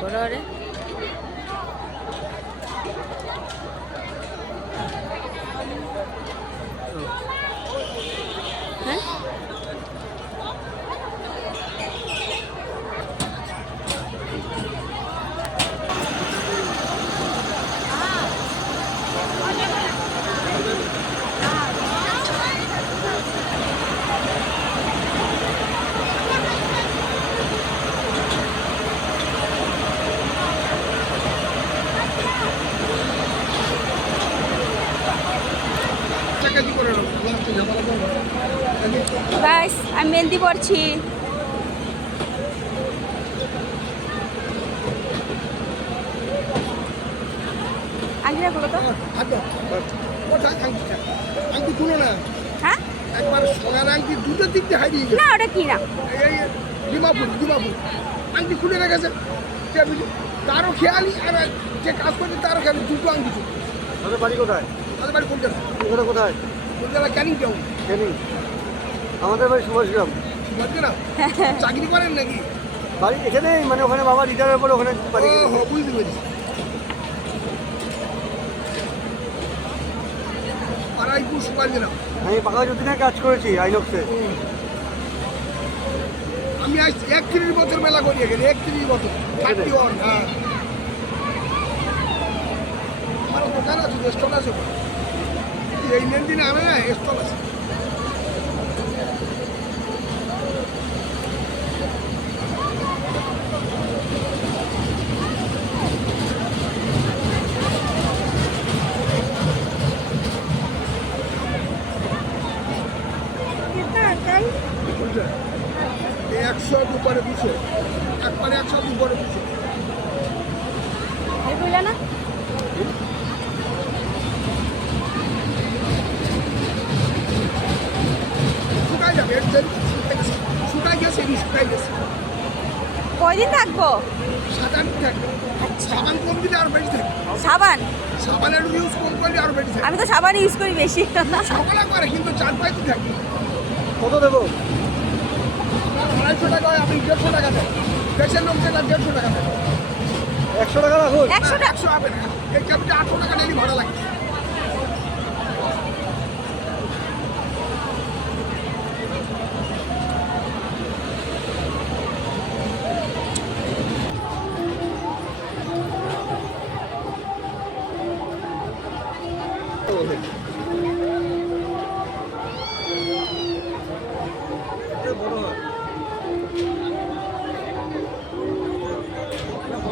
বড়রে হ্যাঁ গাইস আমি মেহেন্দি পড়ছি। আংটি রাখো তো আংটি তুলো না, হ্যাঁ একবার সোনার আংটি দুটো দিক দিয়ে হারিয়ে না ওটা কি না ডিমাপুর আংটি খুলে রেখেছে, তারও খেয়ালি আর যে কাজ করছে তারও খেয়ালি, দুটো আংটি ছিল। আমাদের বাড়ি কোথায়? আমাদের বাড়ি কলকাতা। ওখানে কোথায়? কলকাতা ক্যানিং টাউন। ক্যানিং। আমাদের বাড়ি সুভাষগ্রাম। বুঝতে না চাকরি করেন নাকি? বাড়ি এখানেই, মানে ওখানে বাবা রিটায়ারের পরে ওখানে বাড়ি। ও বুঝতে পেরেছি। পাড়াইপুর সুপার দিলাম। আমি পাকা যতীনে কাজ করেছি আইনক্সে। আমি আজ 31 বছর মেলা করি এখানে, 31 বছর। 31, হ্যাঁ। আমার দোকান আছে, স্টল আছে। এই মেন দিনে আমি না স্টল আছে। বুঝলেন? 100 দুপারে 200, একবারে 100 দুপারে 200। এই কইলা না শুকাই যাবে, শুকাই গেছে, শুকাই গেছে। কয়দিন থাকবো? 7-8 দিন থাকবে। সাবান কম দিলে আরো বেশি থাকবে। সাবান সাবানের ইউজ কম করলে আরো বেশি থাকবে। আমি তো সাবান ইউজ করি বেশি। সকলে করে কিন্তু 4-5 দিন থাকবে। কত দেবো? 250 টাকা হয়, আপনি 150 টাকা দেন। দেশের লোক যেটা 150 টাকা দেন। 100 টাকা রাখুন। 100 টাকা 100 হবে না, এই ক্যাবটা 800 টাকা ডেলি ভাড়া লাগে।